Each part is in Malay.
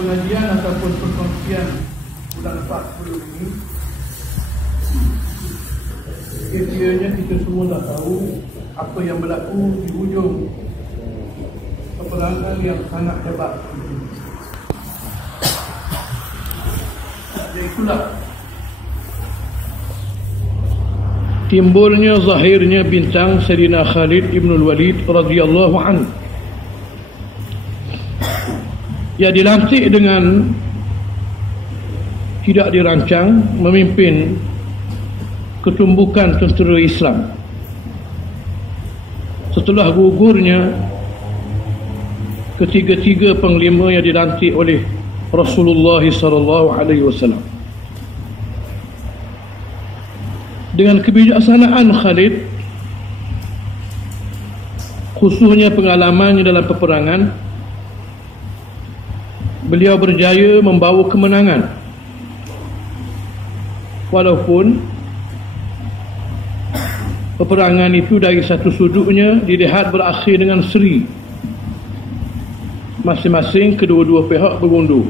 pengajian ataupun perkongsian bulan 40 ini, kiranya kita semua dah tahu apa yang berlaku di hujung peperangan yang sangat hebat. Iaitulah timbulnya zahirnya bintang Sayyidina Khalid ibn Walid radhiyallahu anhu. Ia dilantik dengan tidak dirancang memimpin ketumbukan tentera Islam. Setelah gugurnya ketiga-tiga panglima yang dilantik oleh Rasulullah sallallahu alaihi wasallam, dengan kebijaksanaan Khalid, khususnya pengalamannya dalam peperangan, beliau berjaya membawa kemenangan. Walaupun peperangan itu dari satu sudutnya dilihat berakhir dengan seri, masing-masing kedua-dua pihak berundur.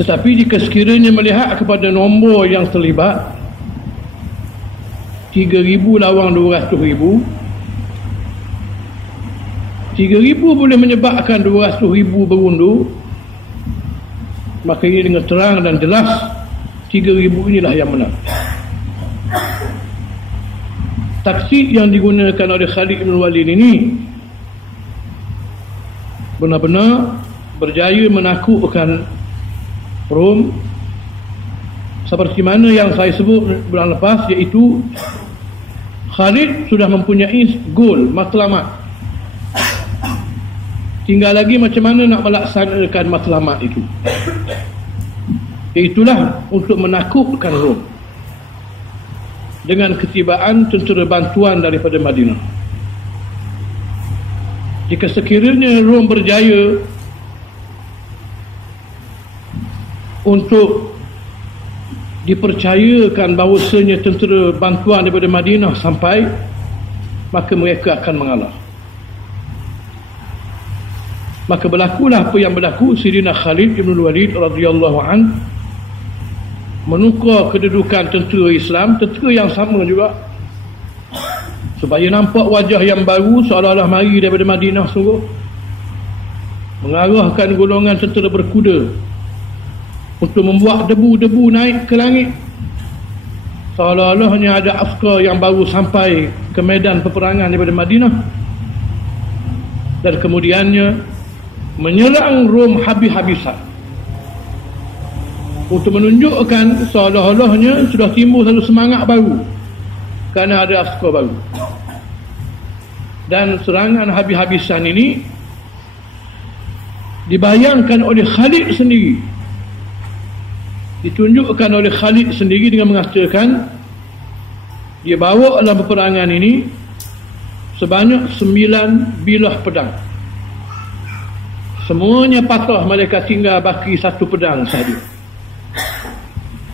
Tetapi jika sekiranya melihat kepada nombor yang terlibat, 3,000 lawan 200,000, 3,000 boleh menyebabkan 200,000 berundur, maka ini dengan terang dan jelas 3,000 inilah yang menang. Taktik yang digunakan oleh Khalid bin Walid ini benar-benar berjaya menakutkan Rom, seperti mana yang saya sebut bulan lepas, iaitu Khalid sudah mempunyai gol, matlamat. Tinggal lagi macam mana nak melaksanakan matlamat itu. Itulah untuk menakutkan Rom dengan ketibaan tentera bantuan daripada Madinah. Jika sekiranya Rom berjaya untuk dipercayakan bahawasanya tentera bantuan daripada Madinah sampai, maka mereka akan mengalah. Maka berlakulah apa yang berlaku. Sayyidina Khalid ibn Walid radhiyallahu an menukar kedudukan tentera Islam, tentera yang sama juga, supaya nampak wajah yang baru, seolah-olah mari daripada Madinah sungguh, mengarahkan golongan tentera berkuda untuk membuat debu-debu naik ke langit, seolah-olahnya ada askar yang baru sampai ke medan peperangan daripada Madinah. Dan kemudiannya menyerang Rom habis-habisan untuk menunjukkan seolah-olahnya sudah timbul satu semangat baru kerana ada askar baru. Dan serangan habis-habisan ini dibayangkan oleh Khalid sendiri, ditunjukkan oleh Khalid sendiri dengan mengatakan dia bawa dalam peperangan ini sebanyak 9 bilah pedang. Semuanya patah, mereka tinggal baki satu pedang sahaja.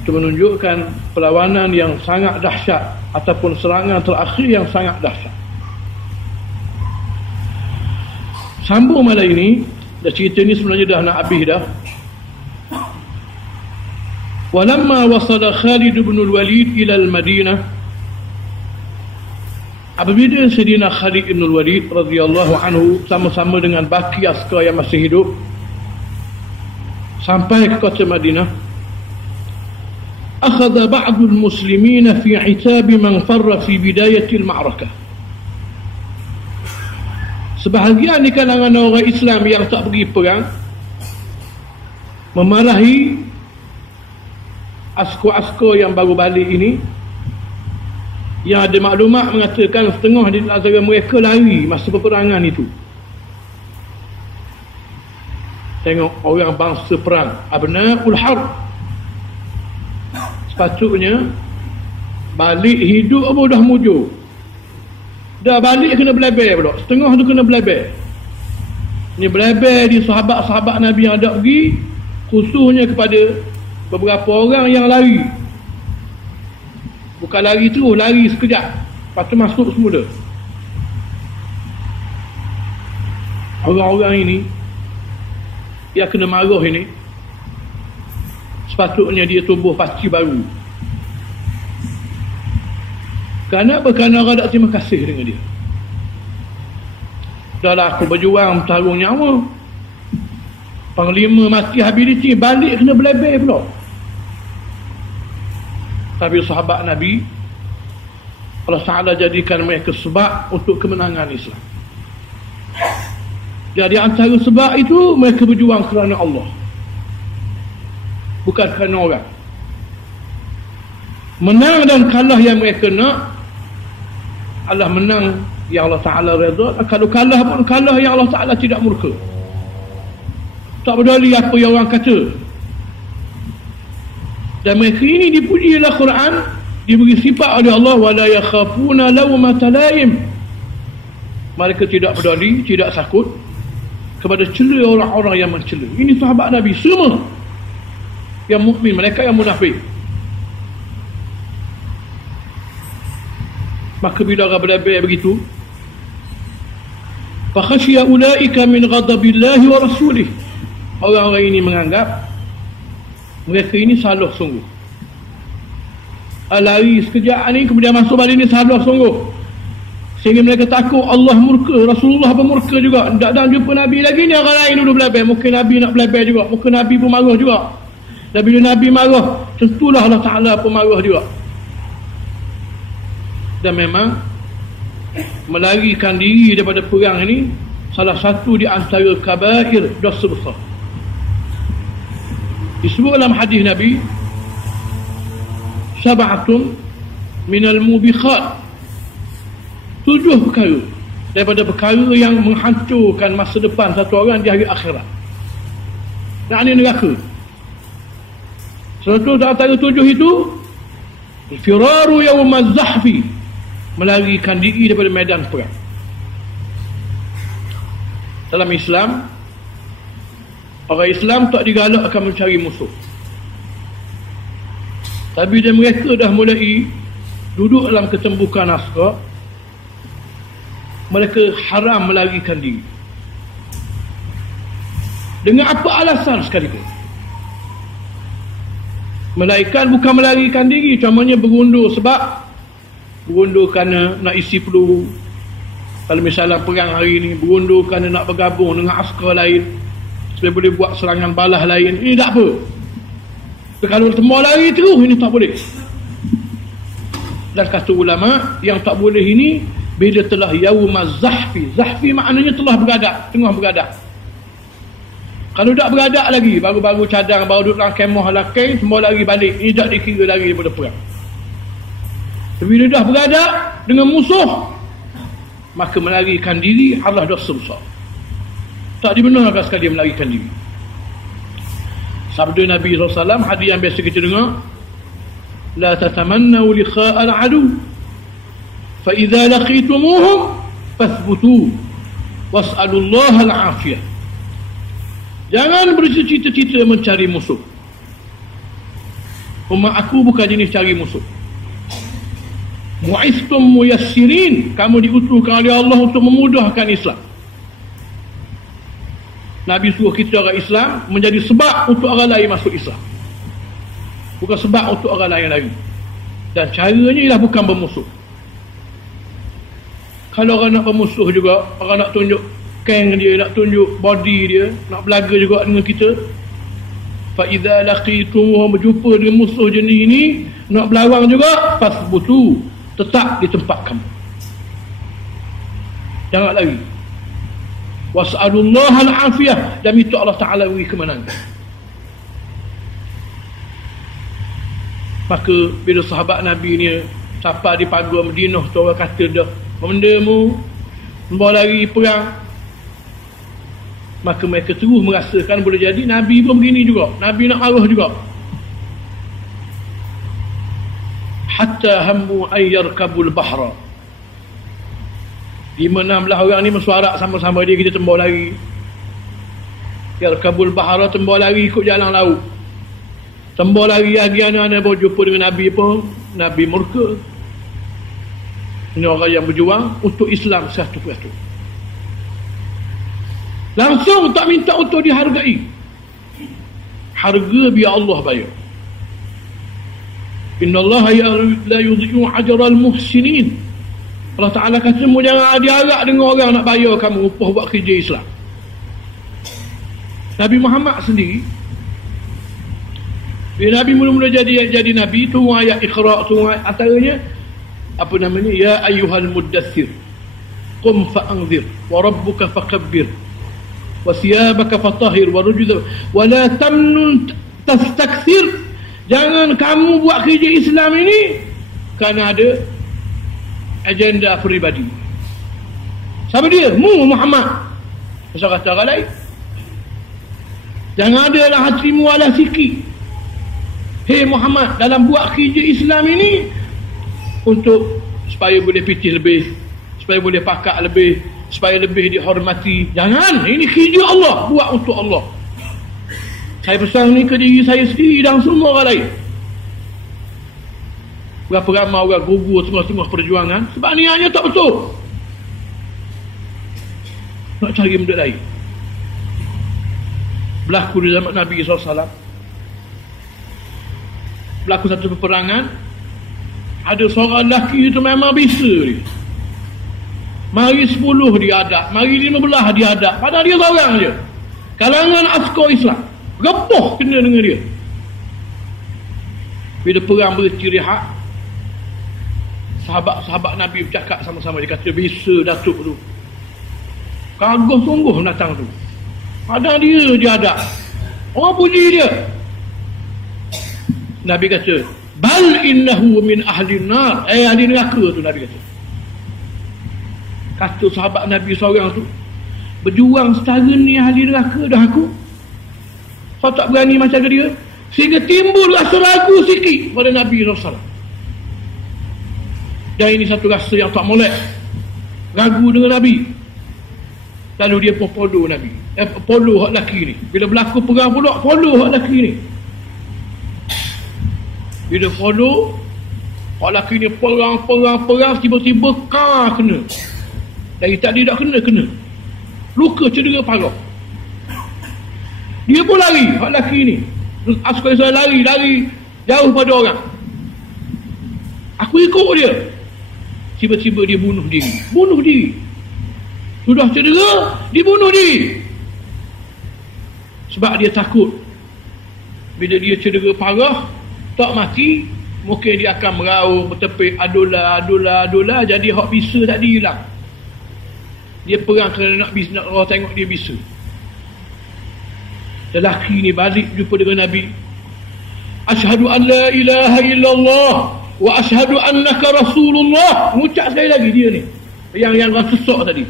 Itu menunjukkan perlawanan yang sangat dahsyat, ataupun serangan terakhir yang sangat dahsyat. Sambung malam ini, dah cerita ni sebenarnya dah nak habis dah. Walamma wasala Khalid bin Walid ila al-Madinah, apabila Sayyidina Khalid bin Walid radhiyallahu anhu sama-sama dengan baki askar yang masih hidup sampai ke kota Madinah, akhadha ba'du al-muslimin fi 'itab man farra fi bidayah al-ma'rakah. Sebahagian di kalangan orang Islam yang tak pergi perang memarahi askar-askar yang baru balik ini, yang ada maklumat mengatakan setengah di antara mereka lari masa peperangan itu. Tengok orang bangsa perang, abna'ul harb, sepatutnya balik hidup apa dah mujur, dah balik kena belabar pula, setengah tu kena belabar. Ni belabar di sahabat-sahabat Nabi yang ada pergi, khususnya kepada beberapa orang yang lari. Bukan lari terus, lari sekejap, lepas tu masuk semula. Orang-orang ini yang kena marah ini, sepatutnya dia tumbuh pasti baru. Kerana orang tak terima kasih dengan dia. Dah lah aku berjuang bertarung nyawa, panglima mati habiliti, balik kena belebeh pula. Tapi sahabat Nabi, Allah Ta'ala jadikan mereka sebab untuk kemenangan Islam. Jadi antara sebab itu mereka berjuang kerana Allah, bukan kerana orang. Menang dan kalah yang mereka nak, Allah menang yang Allah Ta'ala redha. Kalau kalah pun kalah yang Allah Ta'ala tidak murka. Tak peduli apa yang orang kata. Dan mereka ini dipuji oleh Quran, diberi sifat oleh Allah, wala yakhafuna lawmata laim. Mereka tidak peduli, tidak takut kepada celah orang-orang yang mencela. Ini sahabat Nabi semua yang mukmin, mereka yang munafik. Maka bila orang berlebih begitu, fa khashiya ulaika min ghadabillahi wa rasulih, orang-orang ini menganggap mereka ini salah sungguh. Lari sekejap ni kemudian masuk balik ni salah sungguh, sehingga mereka takut Allah murka, Rasulullah pun murka juga. Tak dah jumpa Nabi lagi ni, orang lain dulu berlebih, mungkin Nabi nak berlebih juga, mungkin Nabi pun marah juga. Dan bila Nabi marah, tentulah Allah Ta'ala pun marah juga. Dan memang melarikan diri daripada perang ini salah satu di antara kabair, dosa besar. Disebut dalam hadis Nabi, sab'atun minal mubikhat, 7 perkara daripada perkara yang menghancurkan masa depan satu orang di hari akhirat, yakni neraka. Satu antara 7 itu, firaru yawmaz zahfi, melarikan diri daripada medan perang. Dalam Islam, orang Islam tak digalakkan mencari musuh. Tapi bila mereka dah mulai duduk dalam ketembukan naskah, mereka haram melarikan diri. Dengan apa alasan sekalipun. Melainkan bukan melarikan diri, contohnya berundur sebab berundur kerana nak isi peluru. Kalau misalnya perang hari ini, berundur kerana nak bergabung dengan askar lain supaya boleh buat serangan balas lain. Ini tak apa. Tapi kalau semua lari terus, ini tak boleh. Dan kata ulama, yang tak boleh ini bila telah yaumaz zahfi. Zahfi maknanya telah bergadak, tengah bergadak. Kalau tak bergadak lagi, baru-baru cadang, baru duduk dalam kemah lakai, semua lari balik, ini tak dikira lari daripada perang. Bila dah berada dengan musuh, maka melarikan diri adalah dosa besar. Tak dibenarkan sekali melarikan diri. Sabda Nabi SAW, hadis yang biasa kita dengar, la tatamannau liqa'al adu, fa idza laqitumuhum fathbutu was'alullaha al-afiyah. Jangan bercita-cita mencari musuh. Umat aku bukan jenis cari musuh. Mu'istum muyassirin, kamu diutuskan oleh Allah untuk memudahkan Islam. Nabi suruh kita orang Islam menjadi sebab untuk orang lain masuk Islam, bukan sebab untuk orang lain lagi. Dan caranya ialah bukan bermusuh. Kalau orang nak bermusuh juga, orang nak tunjuk keng dia, nak tunjuk body dia, nak belaga juga dengan kita, fa idza laqitumuhum, berjumpa dengan musuh jenis ini, nak berlawan juga, fasbutu, tetap di tempat kamu, jangan lari. Was'alullaha al-afiyah, dan minta Allah Ta'ala beri kemenangan. Maka bila sahabat Nabi ni sampai di pagar Madinah tu, orang kata dah, benda mu bawa lari perang, maka mereka terus merasakan boleh jadi Nabi pun begini juga, Nabi nak marah juga. Hatta hammu an yarkabul bahra, 5-6 orang ni bersuarak sama-sama dia, kita tembak lari. Yarkabul bahra, tembak lari ikut jalan laut. Tembak lari lagi, anak-anak berjumpa dengan Nabi pun, Nabi murka. Ini orang yang berjuang untuk Islam satu persatu. Langsung tak minta untuk dihargai. harga biar Allah bayar. Innallaha la yudhi'u ajral muhsinin. Allah Ta'ala kata, mu jangan diharap dengan orang nak bayar kamu upah buat kerja Islam. Nabi Muhammad sendiri, bila Nabi mula-mula jadi Nabi, turun ayat Iqra', turun ayat antaranya apa namanya, ya ayyuhal muddathir qum fa'anzir wa rabbuka fakabbir wa siyabaka fatahhir wa rujza wa la tamnun tastakthir. Jangan kamu buat kerja Islam ini kerana ada agenda peribadi. Siapa dia? Muhammad. Masa kata orang lain, jangan ada lah hatimu ala sikit. Hei Muhammad, dalam buat kerja Islam ini untuk supaya boleh pitih lebih, supaya boleh pakak lebih, supaya lebih dihormati. Jangan, ini kerja Allah, buat untuk Allah. Saya pesan ni ke diri saya sendiri dan semua orang lain. Berapa ramai orang gugur tengah-tengah perjuangan sebab niatnya tak betul, nak cari benda lain. Berlaku di zaman Nabi SAW, berlaku satu peperangan, ada seorang lelaki itu memang bisa dia. Mari 10 dia hadap, mari 15 dia hadap, padahal dia seorang je. Kalangan askar Islam rebuh kena dengan dia. Bila perang berhenti rehat, sahabat-sahabat Nabi bercakap sama-sama. Dia kata, bisa Datuk tu, kagum sungguh datang tu, padahal dia hadap. Orang puji dia. Nabi kata, bal innahu min ahli nar, ahli neraka tu. Nabi kata sahabat Nabi seorang tu, berjuang setara ni ahli neraka dah aku, kau tak berani macam dia, sehingga timbul rasa ragu sikit pada Nabi SAW. Dan ini satu rasa yang tak molek, ragu dengan Nabi. Lalu dia pun follow Nabi, follow hak lelaki ni. Bila berlaku perang pula, follow hak lelaki ni. Bila follow hak lelaki ni, perang, tiba-tiba kena. Dari tadi tak kena, luka cedera parah. Dia pun lari, hak lelaki ni. Askar saya lari jauh pada orang. Aku ikut dia. Tiba-tiba dia bunuh diri. Sudah cedera, dia bunuh diri. Sebab dia takut bila dia cedera parah, tak mati, mungkin dia akan meraung, bertepik, adola, jadi hak bisa tadi hilang. Dia perang kerana nak orang tengok dia bisa. Lelaki ni balik jumpa dengan Nabi. Asyhadu an la ilaha illallah wa asyhadu annaka rasulullah. Mengucap sekali lagi dia ni, yang rasa sesak tadi.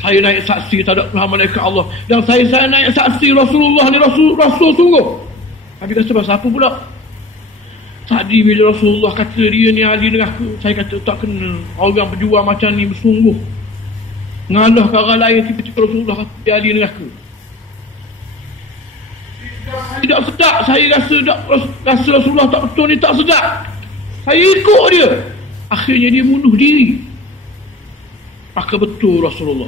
Saya naik saksi terhadap Tuhan malaikat Allah, dan saya naik saksi Rasulullah ni rasul sungguh. Nabi kata, pasal apa pula? Tadi bila Rasulullah kata dia ni ahli neraka, saya kata tak kena. Orang berjuang macam ni bersungguh, ngalah ke orang lain, tiba-tiba Rasulullah kata dia ahli neraka. Tidak sedap, saya rasa Rasulullah tak betul ni, tak sedap. Saya ikut dia. Akhirnya dia bunuh diri. Maka betul Rasulullah.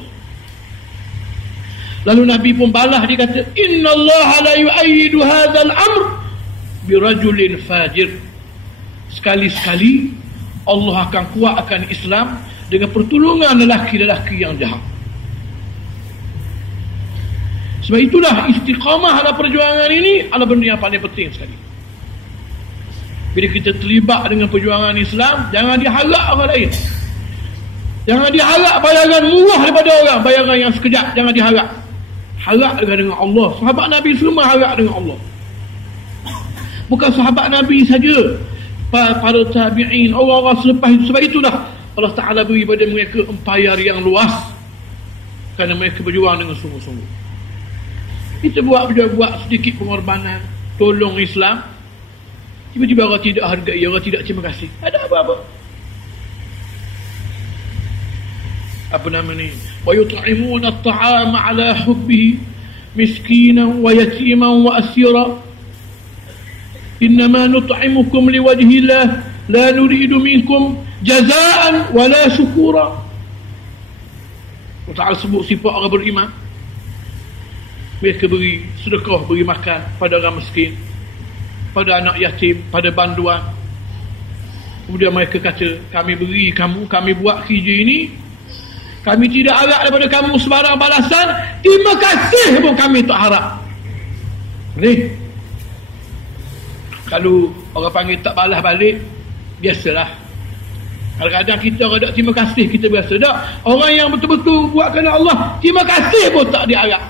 Lalu Nabi pun balas, dia kata, innallaha la yu'ayyidu hadzal amr birajulin fajir. Sekali-sekali Allah akan kuatkan Islam dengan pertolongan lelaki-lelaki yang jahat. Sebab itulah istiqamah dalam perjuangan ini adalah benda yang paling penting sekali. Bila kita terlibat dengan perjuangan Islam, jangan diharap orang lain. Jangan diharap bayaran murah daripada orang, bayaran yang sekejap, jangan diharap. Harap dengan Allah. Sahabat Nabi semua harap dengan Allah. Bukan sahabat Nabi saja, para tabi'in, orang-orang selepas itu. Sebab itulah Allah Ta'ala beri pada mereka empayar yang luas, kerana mereka berjuang dengan sungguh-sungguh. Kita buat sedikit pengorbanan, tolong Islam, tiba-tiba orang tidak hargai, orang tidak terima kasih. Ada apa-apa? Apa nama ni? Wa yut'imuna at-ta'ama 'ala hubbihi miskinan wa yatiman wa asira. Innama nut'imukum liwajhillah la nuridu minkum jazaa'an wa la syukura. Allah Ta'ala sebut sifat orang beriman. Mereka beri sedekah, beri makan pada orang miskin, pada anak yatim, pada banduan. Kemudian mereka kata, kami beri kamu, kami buat kerja ini, kami tidak harap daripada kamu sebarang balasan, terima kasih pun kami tak harap. Ni kalau orang panggil tak balas balik, biasalah. Kadang-kadang kita orang tak terima kasih, kita biasa tak. Orang yang betul-betul buat kerana Allah, terima kasih pun tak diharap.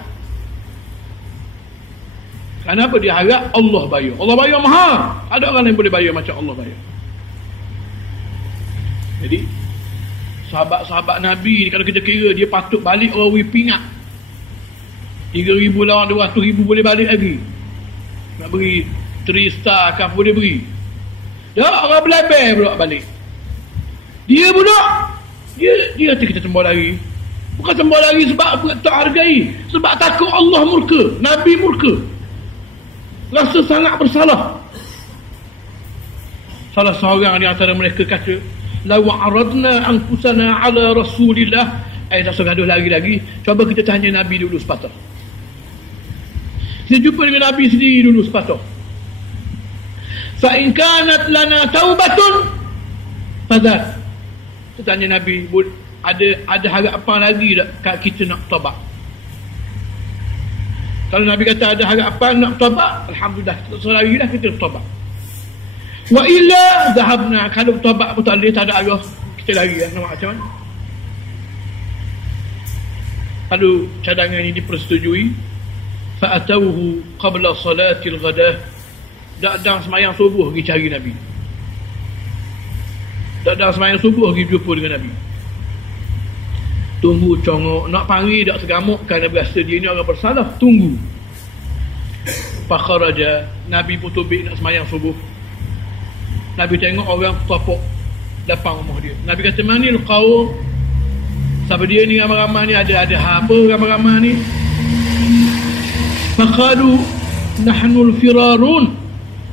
Kenapa dia harap? Allah bayar. Allah bayar mahal. Ada orang yang boleh bayar macam Allah bayar. Jadi sahabat-sahabat Nabi ni, kalau kita kira, dia patut balik orang pingat 3,000 lawan 200,000 boleh balik lagi. Nak beri 3 star kan boleh beri. Dah orang belajar pula balik. Dia pula dia kata kita sembah lari. Bukan sembah lari sebab tak hargai, sebab takut Allah murka, Nabi murka, rasa sangat bersalah. Salah seorang di antara mereka kata, law aradna anfusana ala Rasulillah. Tak usah gaduh lagi. Cuba kita tanya Nabi dulu sepatah. Kita jumpa dengan Nabi sendiri dulu sepatah. Fa in kanat lana taubatun fadhat. Kita tanya Nabi, ada harapan lagi tak kita nak taubat? Kalau Nabi kata ada harapan nak taubat, alhamdulillah, selagi dah kita taubat. Wa illa dhahabna, kalau taubat pun tak boleh, tak ada arah, kita lari lah. Nampak macam mana? Kalau cadangan ini dipersetujui, fa'atawhu qabla salatil ghadah, dak semayang subuh pergi cari Nabi, dak semayang subuh pergi jumpa dengan Nabi. Tunggu congok, nak panggil dak segamuk, kerana berasa dia ni orang bersalah. Tunggu. Fakharaja, Nabi pun tubik nak semayang subuh. Nabi tengok orang topok depan rumah dia. Nabi kata, manil qaum? Siapa dia ni ramai-ramai ni? Ada apa ramai-ramai ni? Faqalu nahnul firarun.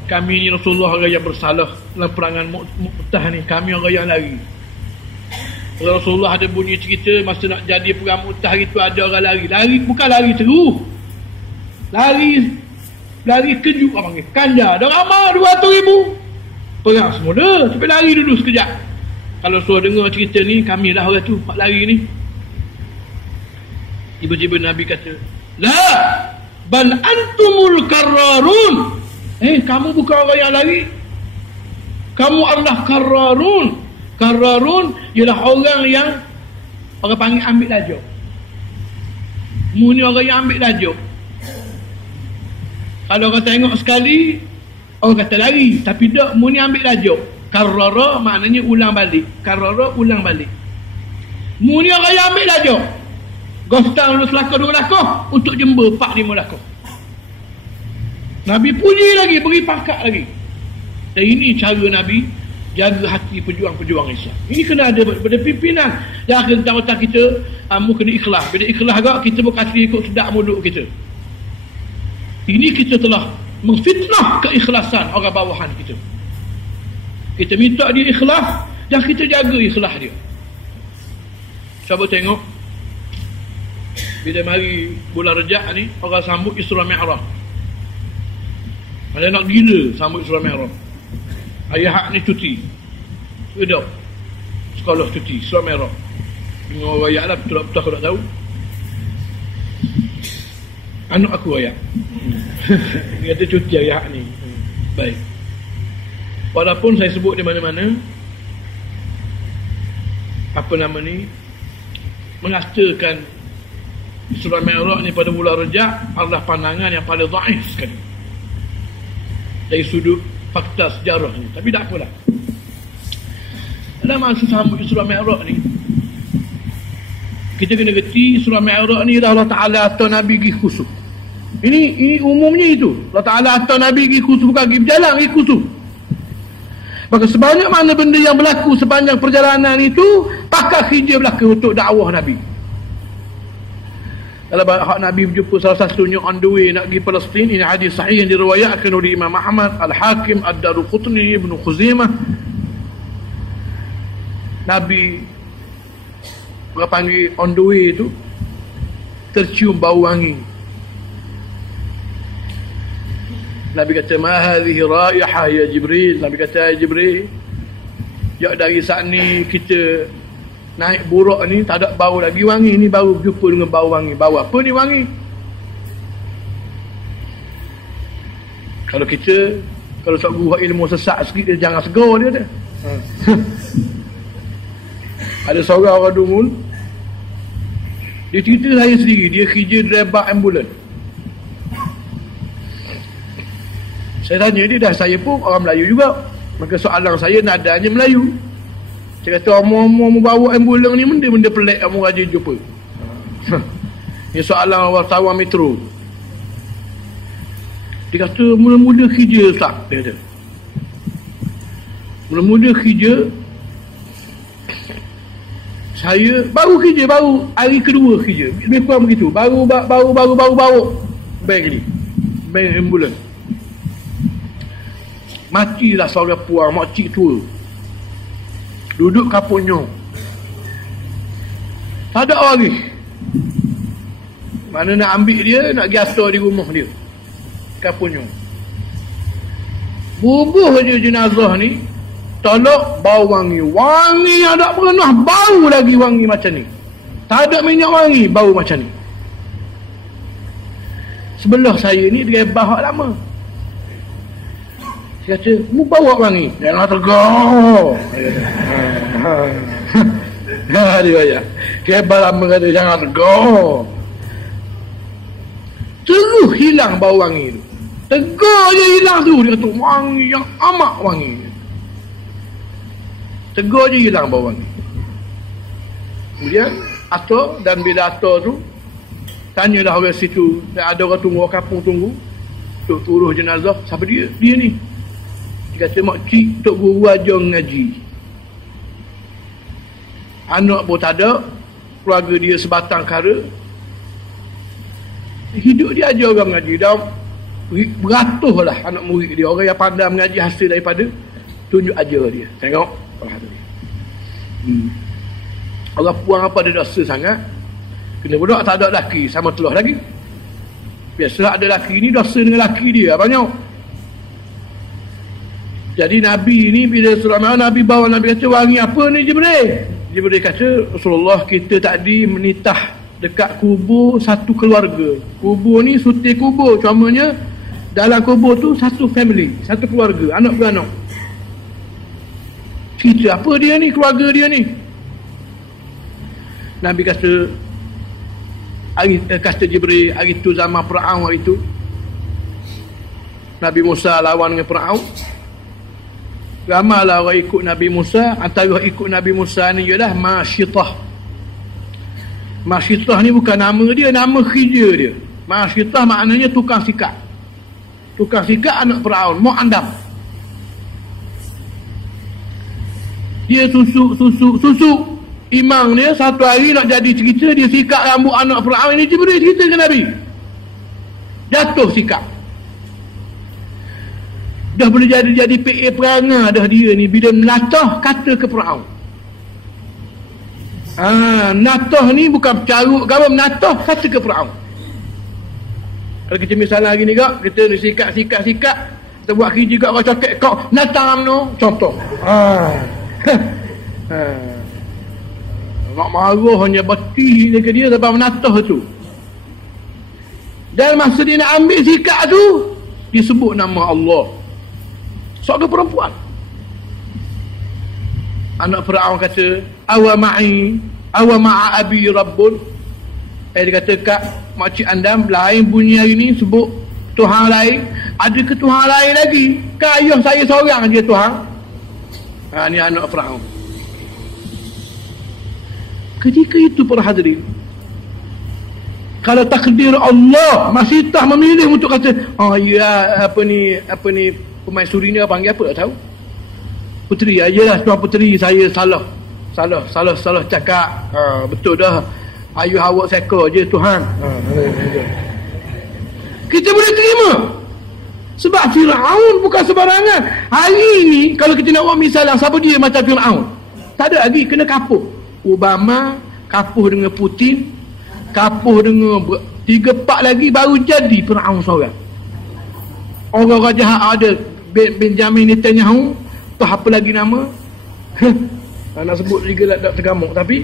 Kami ni Rasulullah orang yang bersalah dalam perangan Mu'tah ni. Kami orang yang lari. Rasulullah ada bunyi cerita masa nak jadi perang Mu'tah itu, ada orang lari bukan lari terus, lari kejut, orang panggil kanja. Dah ramai 200,000 perang semula, tapi lari dulu sekejap. Kalau suruh dengar cerita ni, kami lah orang tu pak lari ni. Tiba-tiba Nabi kata, la bal antumul karrarun. Kamu bukan orang yang lari, kamu adalah karrarun. Karrarun ialah orang yang orang panggil ambil lajuk. Mu ni orang yang ambil lajuk. Kalau orang tengok sekali, orang kata lari, tapi tak, mu ni ambil lajuk. Karrara maknanya ulang balik. Karrara ulang balik. Mu ni orang yang ambil lajuk. Gostang dulu selakor 2 lakah untuk jember 4-5 lakah. Nabi puji lagi, beri pangkat lagi. Dan ini cara Nabi jaga hati pejuang-pejuang Islam. Ini kena ada pimpinan. Jangan tentang kita mu kena ikhlas. Bila ikhlas agak, kita berkata ikut sedap mulut kita. Ini kita telah memfitnah keikhlasan orang bawahan kita. Kita minta dia ikhlas dan kita jaga ikhlas dia. Cuba tengok, bila mari bulan Rejab ni, orang sambut Isra Mi'raj. Ada nak gila sambut Isra Mi'raj. Ayah ni cuti, sudah sekolah cuti Isra Mi'raj. Dengar rakyat lah, betul-betul aku tak tahu. Anak aku rakyat dia kata cuti ayah ni. Baik, walaupun saya sebut di mana-mana apa nama ni, mengatakan Isra Mi'raj ni pada bulan Rejab adalah pandangan yang paling dhaif sekali dari sudut fakta sejarah ni. Tapi tak apalah. Dalam masa sambut Isra Mi'raj ni, kita kena gerti Isra Mi'raj ni dah Allah Ta'ala atau Nabi pergi khusuf. Ini umumnya itu. Allah Ta'ala atau Nabi pergi khusuf, bukan pergi berjalan, pergi khusuf. Maka sebanyak mana benda yang berlaku sepanjang perjalanan itu, pakar kerja berlaku untuk dakwah Nabi. Kalau hak Nabi berjumpa salah satunya on the way nak pergi Palestin, ini hadis sahih yang diriwayatkan oleh Imam Ahmad, Al-Hakim, Ad-Daruqutni, Ibn Khuzaimah. Nabi orang panggil on the way tu tercium bau wangi Nabi kata, ma hadhihi raihah ya Jibril. Nabi kata, ya Jibril, ya dari saat ni kita naik buruk ni tak ada bau lagi wangi. Ni baru jumpa dengan bau wangi. Bau apa ni wangi? Kalau kita, kalau sok guru ilmu sesat sikit, dia jangan segar dia dah. Ada seorang orang Dungun, dia cerita saya sendiri, dia kerja driver ambulans. Saya tanya dia, dah saya pun orang Melayu juga, maka soalan saya nadanya Melayu. Saya kata, orang bawa ambulans ni benda pelik kamu raja jumpa. Ini soalan wartawan Metro. Dia kata, mula-mula kerja Ustaz, dia kata. Mula-mula kerja, saya baru kerja, baru hari kedua kerja, lebih kurang begitu, baru bank ni, bank ambulans. Matilah seorang puang, makcik tua, duduk kapunyo, tak ada orang ni. Mana nak ambil dia, nak pergi asar di rumah dia, kapunyo. Bubuh je jenazah ni, tolak bau wangi. Wangi yang tak pernah bau lagi wangi macam ni. Tak ada minyak wangi, bau macam ni. Sebelah saya ni dia bahak lama. Saya kata, mu bawa wangi. Jangan tegur. Dia ya. Kebal lama kata jangan tegur. Terus hilang bau wangi tu. Tegur je hilang tu. Dia kata wangi yang amat wangi. Tegur je hilang bau wangi. Kemudian atur, dan bila atur tu tanyalah orang situ, ada orang tunggu, orang kampung tunggu untuk turun jenazah. Siapa dia? Dia ni. Dia kata, makcik Tok Guru ajar ngaji, anak pun tak ada, keluarga dia sebatang kara, hidup dia ajar orang mengaji. Dah beratus lah anak murid dia, orang yang pandai mengaji hasil daripada tunjuk ajar dia. Tengok orang puang apa ada dosa sangat, kena budak tak ada lelaki sama telah lagi. Biasalah ada lelaki ni dosa dengan lelaki dia banyak. Jadi Nabi ni bila surah Nabi bawa, Nabi kata, wangi apa ni Jibril? Jibril kata, Rasulullah, kita tadi menitah dekat kubur satu keluarga. Kubur ni sutir kubur, contohnya dalam kubur tu satu family, satu keluarga, anak beranak. Cerita apa dia ni, keluarga dia ni? Nabi kata, kata Jibril, hari tu zaman Fir'aun, hari tu Nabi Musa lawan dengan Fir'aun. Ramailah orang ikut Nabi Musa. Antara ikut Nabi Musa ni ialah Masyitah. Masyitah ni bukan nama dia, nama kerja dia. Masyitah maknanya tukang sikat. Tukang sikat anak Fir'aun, Mu'andam. Dia susuk imam dia. Satu hari nak jadi cerita, dia sikat rambut anak Fir'aun. Ini Jibril cerita ke Nabi. Jatuh sikat. Dah boleh jadi PA perangai dah dia ni. Bila menatah kata ke Fir'aun. Menatah ni bukan caruk kawan, menatah kata ke Fir'aun. Kalau kita misalnya hari ni kak, kita sikat kita buat kerja kat orang cakap kau natang no, contoh. Nak marah hanya beti dia ke dia sebab menatah tu. Dan masa dia nak ambil sikat tu, disebut nama Allah. Seorang perempuan. Anak Fir'aun kata, awa ma'a abi rabbun. Dia kata, kak makcik anda lain bunyi hari ni sebut Tuhan lain. Ada ke Tuhan lain lagi? Kak ayah saya seorang je Tuhan. Ni anak Fir'aun. Ketika itu para hadirin, kalau takdir Allah masih tak memilih untuk kata, apa ni pemain suri ni panggil apa tak tahu. Puteri ajalah, tuan puteri saya salah cakap. Betul dah. Ayuh awak seka je Tuhan. Kita boleh terima. Sebab Fir'aun bukan sebarangan. Hari ni kalau kita nak buat misalan siapa dia macam Fir'aun, tak ada lagi, kena kapuh. Obama kapuh dengan Putin, kapuh dengan 3-4 lagi, baru jadi Fir'aun seorang. Orang-orang jahat ada Benjamin Netanyahu, apa lagi nama? Nak sebut juga tak tergamuk, tapi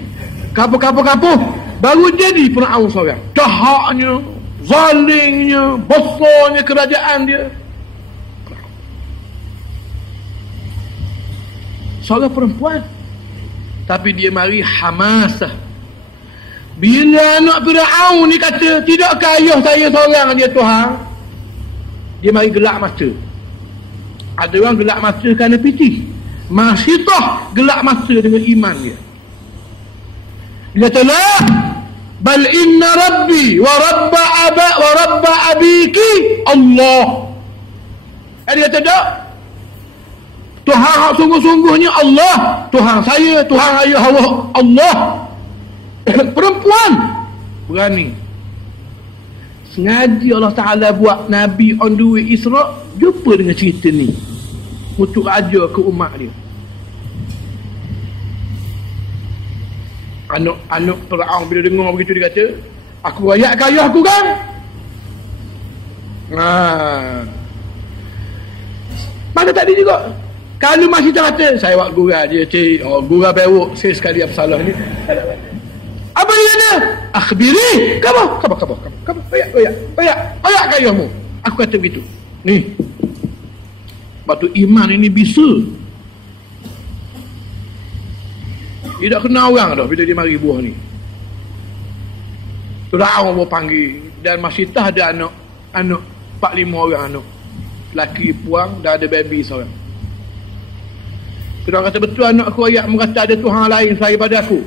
kapur baru jadi Firaun seorang. Jahatnya, zalimnya, besarnya kerajaan dia. Seorang perempuan, tapi dia mari hamasah. Bila anak Firaun ni kata, tidakkah ayah saya seorang dia Tuhan, dia mari gelak mata. Ada orang gelak mata kerana piti. Masitah gelak mata dengan iman dia. Dia kata, la, bal inna rabbi wa rabba abiki Allah. Dia kata, tak, Tuhan sungguh-sungguhnya Allah, Tuhan saya, Tuhan ayah Allah. Perempuan berani. Sengaja Allah Ta'ala buat Nabi on the way Isra jumpa dengan cerita ni untuk ajar ke umat dia. Anak Firaun bila dengar begitu dia kata, aku rakyat ke ayah aku kan? Mana tadi juga. Kalau masih tak kata, saya buat gurau dia, gurau bewok, saya sekali apa salah ni. Apa dia kata? Akhbiri, kamu. Rakyat ke ayahmu. Aku kata begitu. Ni. Batu iman ini bisa. Dia tak kenal orang dah bila dia mari buah ni. Firaun pun panggil, dan masih tak ada anak 4-5 orang anak. Lelaki puang dah ada baby seorang. Firaun kata, betul anak aku ayat mengata ada Tuhan lain selain pada aku.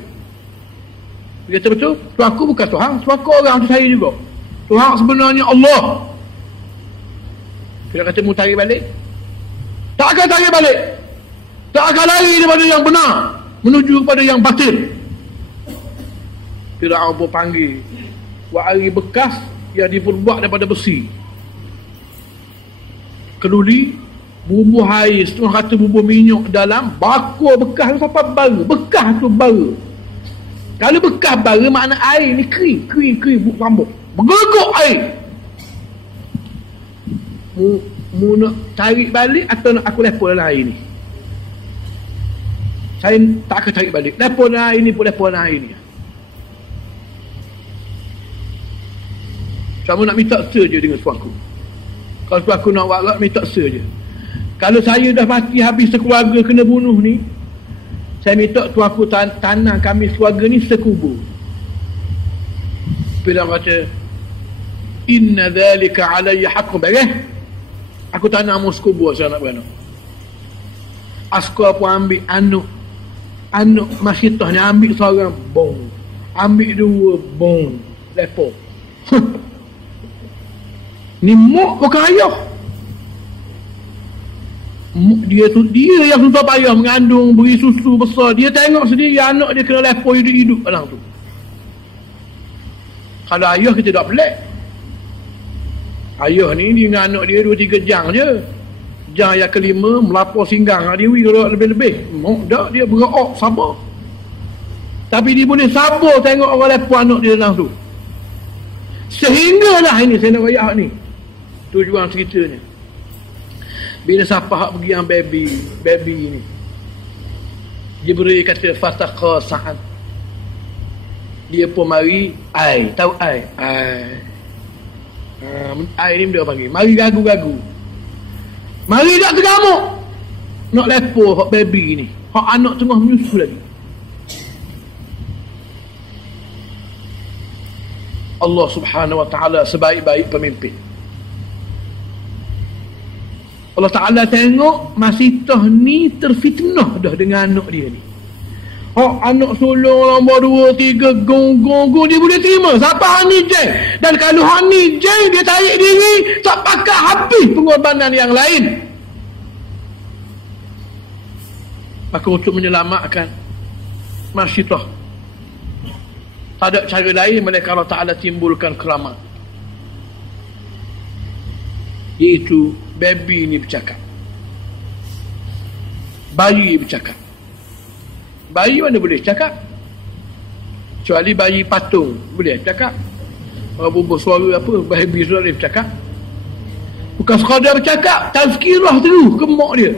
Dia kata, betul, Tuhan aku bukan Tuhan, Tuhan aku orang tu saya juga. Tuhan sebenarnya Allah. Firaun kata, mu tarik balik? Tak akan tarik balik. Tak akan lari daripada yang benar menuju kepada yang batil. Firaun pun panggil wa'ari bekas yang diperbuat daripada besi, keluli, bumbu air, setengah kata bumbu minyak dalam, bakar bekas tu sampai bara. Bekas tu bara. Kalau bekas bara, makna air ni kering rambut, bergegok air. Mu nak tarik balik atau nak aku lepas dalam air ni? Saya tak akan tarik balik. Lepas dalam air ni pun lepas dalam air ni. Kamu nak minta je dengan suaku. Kalau suaku nak warak, minta je. Kalau saya dah mati habis sekeluarga kena bunuh ni, saya minta tuaku tanam kami sekeluarga ni sekubur. Bila kata, inna dhalika alayya haqqun, bagus. Aku tanam sekubur saya nak beranak. Askar pun ambil anak Masitah ni, ambil seorang, bong. Ambil dua, bong. Lepas. Ni muk bukan ayah. Dia yang susah payah mengandung, beri susu besar. Dia tengok sendiri anak dia kena lepas hidup-hidup dalam tu. Kalau ayah kita tak pelik. Ayah ni dengan anak dia 2-3 jam je. Jam yang kelima melapor singgang dia kalau lebih-lebih. Tak, dia berok sabar. Tapi dia boleh sabar tengok orang lepas anak dia dalam tu. Sehinggalah ini saya nak rakyat ni. Tujuan ceritanya. Bila siapa hak pergi yang baby ni, Jibril kata fataqa sa'ad. Dia pun mari ai, tahu ai. Ai ni dia panggil mari gagu-gagu. Mari tak tergamuk. Nak lepo hak baby ni. Hak anak tengah menyusu lagi. Allah Subhanahu wa taala sebaik-baik pemimpin. Allah Ta'ala tengok Masitah ni terfitnah dah dengan anak dia ni. Anak sulung nombor 2, 3 gong dia boleh terima. Siapa Hani Jeng? Dan kalau Hani Jeng dia tarik diri, tak pakai habis pengorbanan yang lain. Maka untuk menyelamatkan Masitah, tak ada cara lain melainkan Allah Ta'ala timbulkan keramat, iaitu baby ni bercakap. Bayi bercakap. Bayi mana boleh cakap? Kecuali bayi patung boleh cakap. Orang berbual suara apa, baby suara boleh bercakap. Bukan sekadar bercakap, tazkirah terus ke mak dia.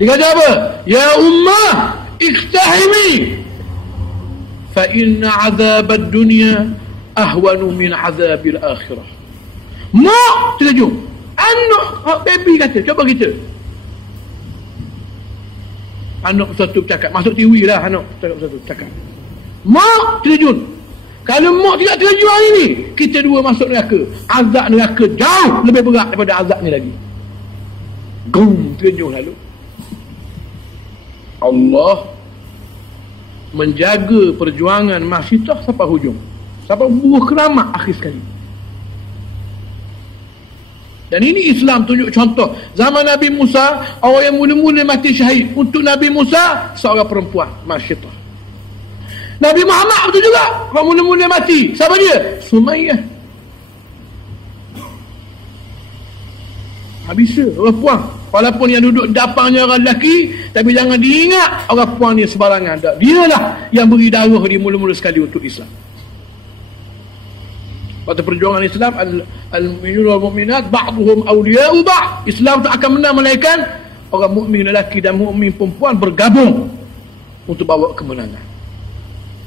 Dia kata apa? Ya ummah, iktahimi, fa inna azab dunya ahwanu min azabil akhirah. Mak terkejut. Anak baby kata, cuba kita. Anak satu bercakap, masuk TV lah anak satu bercakap. Mak terkejut. Kalau mak tidak terkejut hari ni, kita dua masuk neraka. Azab neraka jauh lebih berat daripada azab ni lagi. Terkejut lalu. Allah menjaga perjuangan Masyidah sampai hujung, sampai buah keramat akhir sekali. Dan ini Islam tunjuk contoh. Zaman Nabi Musa, orang yang mula-mula mati syahid untuk Nabi Musa, seorang perempuan, Masyidah. Nabi Muhammad betul juga, orang mula-mula mati. Siapa dia? Sumayyah. Bisa orang puan. Walaupun yang duduk depannya orang lelaki, tapi jangan diingat orang puan ni sebarangan. Dialah yang beri darah dia mula-mula sekali untuk Islam. Pada perjuangan Islam, al-mu'minun wal mu'minat ba'duhum awliya'u ba'. Islam tak akan menang melainkan orang mukmin lelaki dan mukmin perempuan bergabung untuk bawa kemenangan.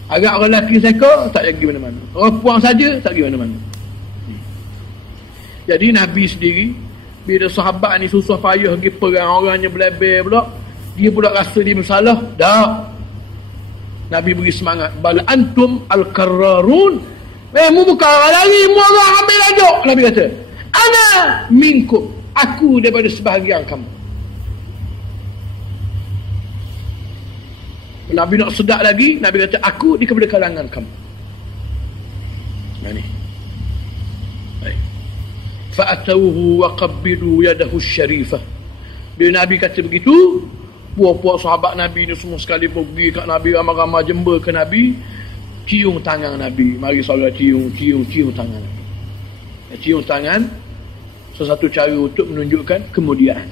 Agak orang lelaki seka tak pergi mana-mana. Orang puan saja tak pergi mana-mana. Jadi Nabi sendiri bila sahabat ni susah payah pergi perang, orangnya belabel pula, dia pula rasa dia bersalah. Tak. Nabi beri semangat. Bal antum al-karrarun. Mu bukan orang lari, mu orang ambil laduk. Nabi kata, ana minkum, aku daripada sebahagian kamu. Nabi nak sedap lagi, Nabi kata, aku di kepada kalangan kamu. Nah ni. Baik. Fa'atawhu wa qabbidu yadahu syarifah. Bila Nabi kata begitu, puak-puak sahabat Nabi ni semua sekali pergi kat Nabi, ramai-ramai jember ke Nabi, cium tangan Nabi. Mari saudara cium tangan Nabi. Cium tangan sesuatu cara untuk menunjukkan kemuliaan.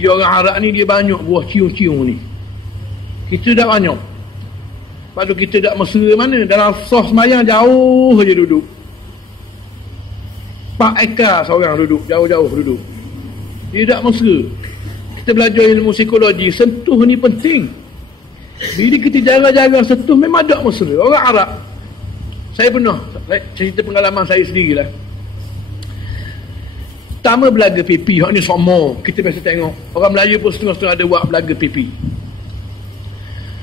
Dia orang Arab ni dia banyak buah cium-cium ni. Kita tak banyak. Lepas tu kita tak mesra mana. Dalam sah semayang jauh je duduk. 4 ekar seorang duduk. Jauh-jauh duduk. Dia tak mesra. Kita belajar ilmu psikologi. Sentuh ni penting. Bila kita jarang-jarang sentuh, memang tak mesra. Orang Arab, saya pernah cerita pengalaman saya sendirilah. Pertama belaga pipi. Hak ni sama kita biasa tengok. Orang Melayu pun setengah-setengah ada buat belaga pipi.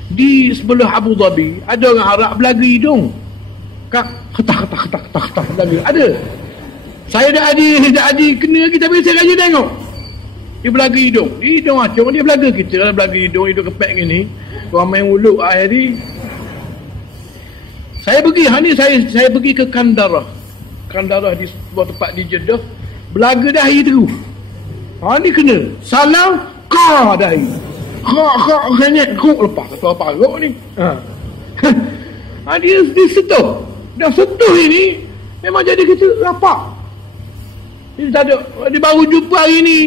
Di sebelah Abu Dhabi ada orang Arab belaga hidung. Ketah belaga. Ada. Saya dah ada kena lagi, tapi saya rajin tengok. Dia belaga hidung. Dia hidung macam dia belaga kita. Kalau belaga hidung kepek gini, orang main uluk air ni. Saya pergi, saya pergi ke Kandara di sebuah tempat di Jeddah. Belaga dahi terus. Ni kena. Salam, dahi. Renyet, lepas. Kata apa rok ni. Dia sentuh. Dah sentuh ini, memang jadi kita rapat. Dia baru jumpa hari ni.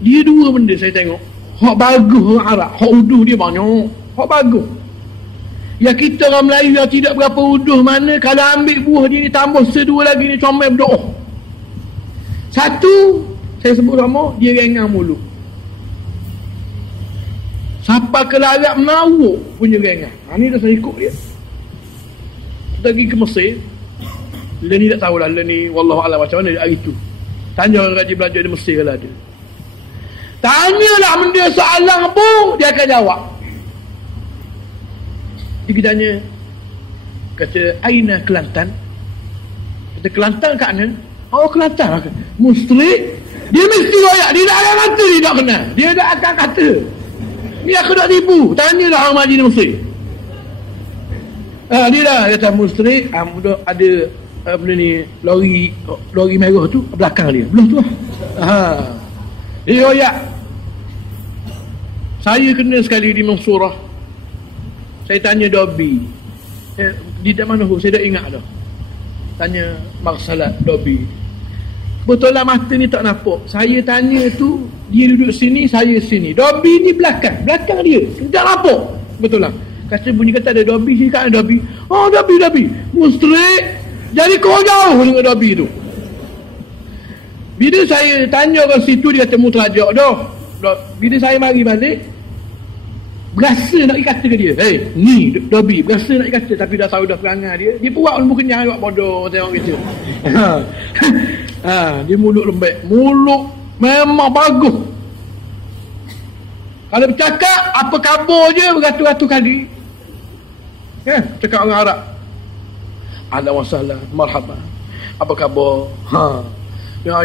Dia dua benda saya tengok. Hak bagus orang Arab. Hak uduh dia banyak. Hak bagus. Ya kita orang Melayu yang tidak berapa uduh mana, kalau ambil buah dia tambah sedua lagi ni comel berdoa. Satu, saya sebut nama, dia rengang mulut. Sampai ke larat menawuk punya rengang. Ni dah saya ikut dia. Kita pergi ke Mesir. Len ni tak tahulah. Len ni wallahualam macam mana hari tu. Tanya orang rajin belajar di Mesir kalau ada. Tanyalah benda soalan pun dia akan jawab. Dia tanya, kata aina Kelantan? Kata Kelantan kat mana? Oh Kelantan. Mustrik. Dia mesti royak. Dia tak ada kata dia tak kenal. Dia tak akan kata. Ni aku tak tipu. Tanyalah orang majlis di Mesir. Dia dah kata mustrik. Ada benda ni, lori merah tu belakang dia. Belah tu lah. Dia royak. Saya kena sekali di Mansurah. Saya tanya Dobi. Di mana tu? Saya dah ingat dah. Tanya Marsalat Dobi. Kebetulan mata ni tak nampak. Saya tanya tu, dia duduk sini, saya sini. Dobi ni belakang dia. Tak nampak. Betul lah. Kata bunyi kata ada Dobi, sini kat ada Dobi. Oh Dobi. Mustrik. Jadi kau jauh dengan Dobi tu. Bila saya tanya orang situ, dia kata mutrajak dah. Bila saya mari balik, berasa nak kata ke dia, ni Dobi, berasa nak kata, tapi dah tahu dah perangai dia. Dia buat muka kenyang, buat bodoh tengok kita. Dia mulut lembek, mulut memang bagus. Kalau bercakap, apa khabar je beratus-ratus kali. Cakap orang Arab. Ahlan wa sahlan, marhaban. Apa khabar? Ya.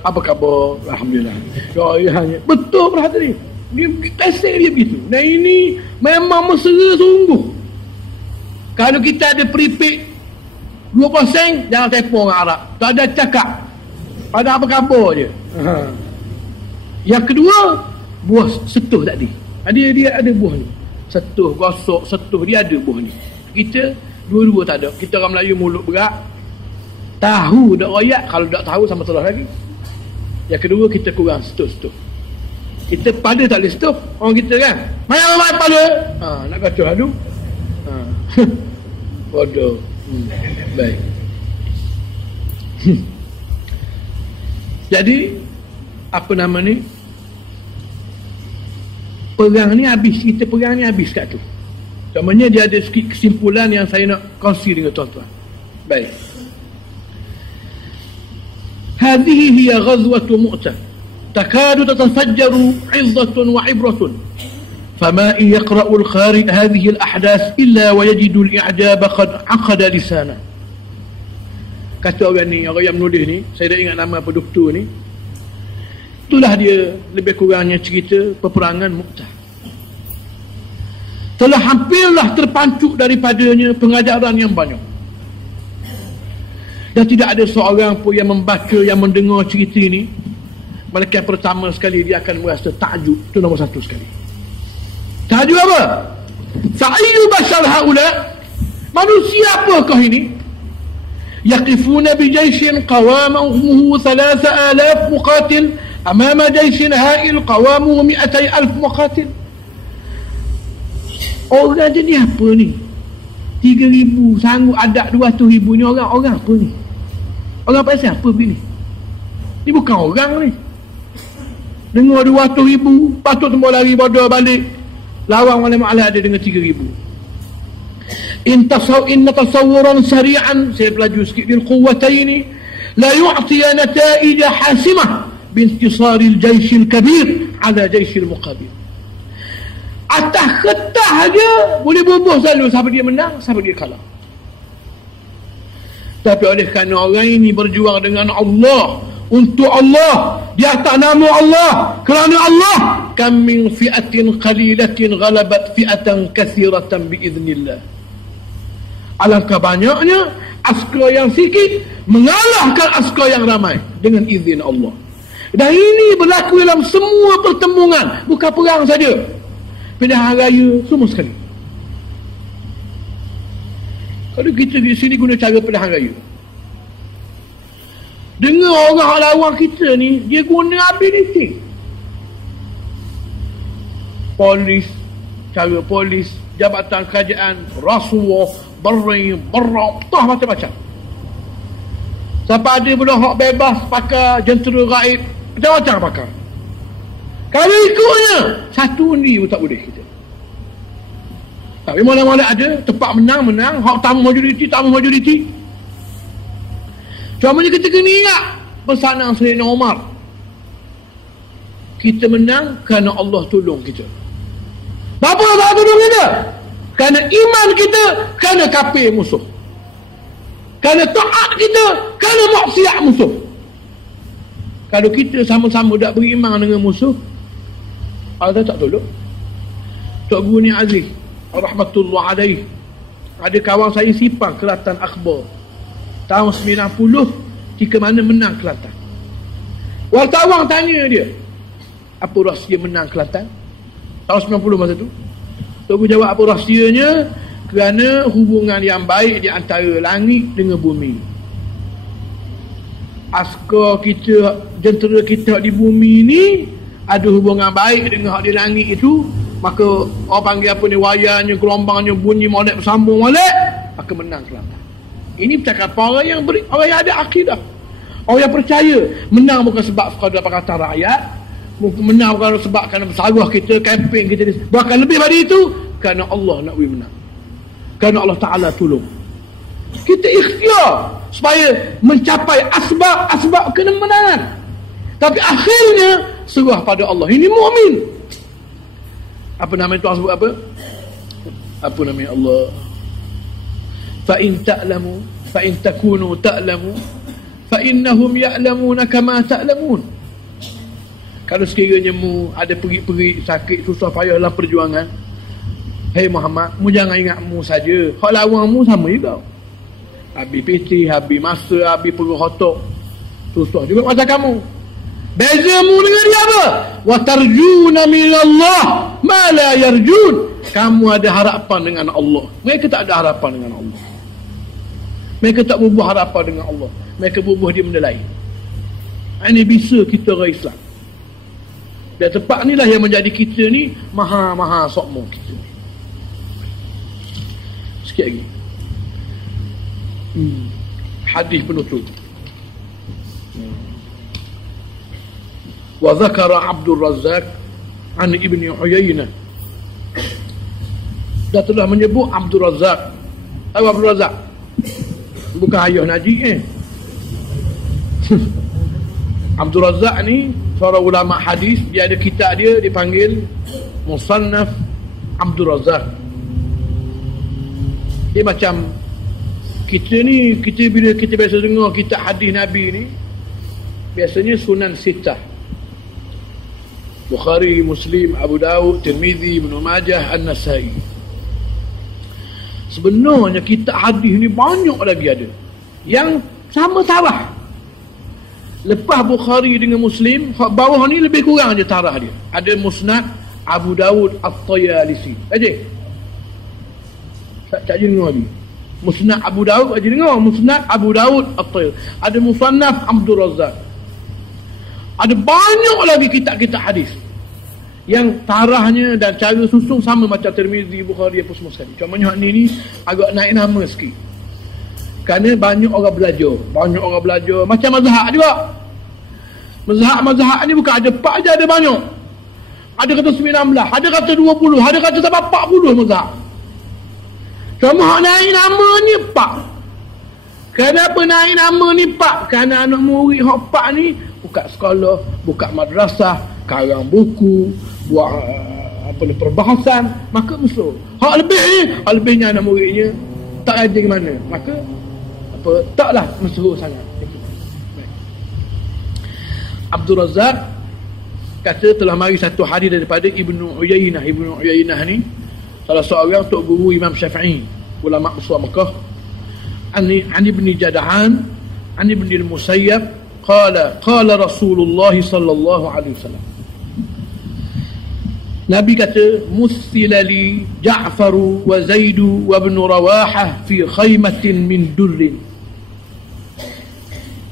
Apa khabar? Alhamdulillah. Ya. Betul perhatian dia. Pesek dia begitu. Dan ini memang mesra sungguh. Kalau kita ada prepid 20 sen, jangan telefon orang Arab. Tak ada cakap. Pada apa khabar je. Yang kedua, buah setuh tadi. Dia ada buah ni. Setuh, gosok, setuh, dia ada buah ni. Kita dua-dua tak ada. Kita orang Melayu mulut berat. Tahu dak royak, kalau tak tahu sama salah lagi. Yang kedua, kita kurang setuh-setuh. Kita pada tak boleh setuh. Orang kita kan, main pada. Nak kacau hadu. Bodoh. Baik. Jadi apa nama ni, perang ni habis. Kita perang ni habis kat tu. Contohnya dia ada sikit kesimpulan yang saya nak kongsi dengan tuan-tuan. Baik. هذه هي غزوة مؤتة تكاد تتفجر عظة وعبرة فما إن يقرأ القارئ هذه الأحداث إلا ويجد الإعجاب قد عقد لسانه. Kata orang ni, orang yang menulis ni, saya dah ingat nama produktur ni, itulah dia lebih kurangnya cerita peperangan Mu'tah. Telah hampirlah terpancuk daripadanya pengajaran yang banyak. Dan tidak ada seorang pun yang membaca, yang mendengar cerita ini, melainkan pertama sekali dia akan merasa takjub. Itu nombor satu sekali. Takjub apa? Fa'ayu bashar haula, manusia apakah ini? Yaqifuna bi jayshin qawamuhu 3000 muqatil amama jayshin ha'il qawamuhu 200,000 muqatil. Orang jenis apa ni? 3,000 sanggup adat 200,000 ni orang apa ni? Orang pasal apa begini? Ni bukan orang ni. Dengar 200,000, patut semua lari bodoh balik. Lawan oleh Ma'ala ada dengan 3,000. Inna tasawuran sari'an, saya pelaju sikit, lil quwwataini la yu'tiya nata'ija hasimah bintisaril jayshil kabir ala jayshil muqabir. Atas ketah aja boleh bubuh selalu siapa dia menang, siapa dia kalah. Tapi oleh kerana orang ini berjuang dengan Allah, untuk Allah, di atas nama Allah, kerana Allah, kam min fi'atin qalilatin ghalabat fi'atan kathiratan biiznillah. Alangkah banyaknya askar yang sikit mengalahkan askar yang ramai dengan izin Allah. Dan ini berlaku dalam semua pertemuan, bukan perang saja. Pilihan raya semua sekali. Kalau kita di sini guna cara pilihan raya, dengar orang lawan kita ni, dia guna ability. Polis, cara polis, jabatan kerajaan, rasuah, beri, berok, tah macam-macam. Sampai ada pula hak bebas pakai jentera gaib, macam-macam pakai. Kalau ikutnya, satu undi pun tak boleh kita. Tapi mana-mana ada, tempat menang, hak tamu majoriti. Cuma kita kena ingat pesanan Sayyidina Umar. Kita menang kerana Allah tolong kita. Kenapa Allah tolong kita? Kerana iman kita, kerana kafir musuh. Kerana taat kita, kerana maksiat musuh. Kalau kita sama-sama tak beriman dengan musuh, Allah tak tolong. Tok Guru ni Aziz rahmatullah alaih, ada kawan saya Sipang, Kelantan Akhbar, tahun 90, jika mana menang Kelantan. Wartawan tanya dia, apa rahsia menang Kelantan tahun 90 masa tu? Tok Guru jawab, apa rahsianya? Kerana hubungan yang baik di antara langit dengan bumi. Askar kita, jentera kita di bumi ni ada hubungan baik dengan hak di langit itu, maka orang panggil apa ni, wayarnya, gelombangnya bunyi molek bersambung molek, maka menang Kelantan. Ini percakapan orang yang ada akidah. Orang yang percaya. Menang bukan sebab sekadar pakatan rakyat. Menang bukan sebab kerana bersaruh kita, kempen kita. Bahkan lebih dari itu, kerana Allah nak menang. Kerana Allah Ta'ala tolong. Kita ikhtiar supaya mencapai asbab kemenangan. Tapi akhirnya serah pada Allah. Ini mukmin. Apa nama itu sebut apa? Apa nama Allah? Fa in takunu ta'lamu fa innahum ya'lamuna kama ta'lamun. Kalau sekiranya mu ada perik-perik, sakit, susah payah dalam perjuangan, hei Muhammad, mu jangan ingat mu saja. Hak lawan mu sama juga. Habis PT, habis masa, habis perut otak, susah juga macam kamu. Beza mu dengan dia apa? Wa tarjuna minallah ma la yarjun. Kamu ada harapan dengan Allah. Mereka tak ada harapan dengan Allah. Mereka tak bubuh harapan dengan Allah. Mereka bubuh di benda lain. Ini bisa kita orang Islam. Dan tempat inilah yang menjadi kita ni maha sokmo kita ni. Sikit lagi. Hadis penutup. Wa zakara Abdul Razzaq an Ibn Uyainah. Dah telah menyebut Abdul Razzaq. Abdul Razzaq bukan ayah Najib Abdul Razzaq ni seorang ulama hadis. Dia ada kitab dia dipanggil Musannaf Abdul Razzaq. Dia macam kita ni, bila kita biasa dengar kitab hadis Nabi ni, biasanya Sunan Sittah, Bukhari, Muslim, Abu Daud, Tirmizi, Ibn Majah, An-Nasai. Sebenarnya kitab hadis ni banyak lagi ada yang sama tarah. Lepas Bukhari dengan Muslim, bawah ni lebih kurang je tarah dia. Ada Musnad Abu Daud At-Tayalisi. Tak dengar ni. Musnad Abu Daud aja dengar. Musnad Abu Daud At-Tayalisi. Ada Musannaf Abdul Razzaq. Ada banyak lagi kitab-kitab hadis yang tarahnya dan cara susun sama macam Tirmizi, Bukhari, apa semua sekali. Cuma ni agak naik nama sikit. Kerana banyak orang belajar. Macam mazhab juga. Mazhab ni bukan ada 4 je, ada banyak. Ada kata 19, ada kata 20, ada kata sampai 40 mazhab. Cuma naik nama ni 4. Kenapa naik nama ni 4? Kerana anak murid hak 4 ni buka sekolah, buka madrasah, karang buku, buat perbahasan, maka musuh. Hak lebih ni, hak lebihnya anak muridnya tak ajar ke mana, maka taklah musuh sangat. Abdul Razzaq kata telah mari satu hadis daripada Ibnu Uyainah. Ibnu Uyainah ni salah seorang tok guru Imam Syafi'i, ulama besar Mekah. An Ibn Jada'an an Ibn al-Musayyab qala Rasulullah sallallahu alaihi wasallam. Nabi kata, mustilali Ja'faru wa Zaidu wa Ibn Rawahah fi khaymatin min durrin.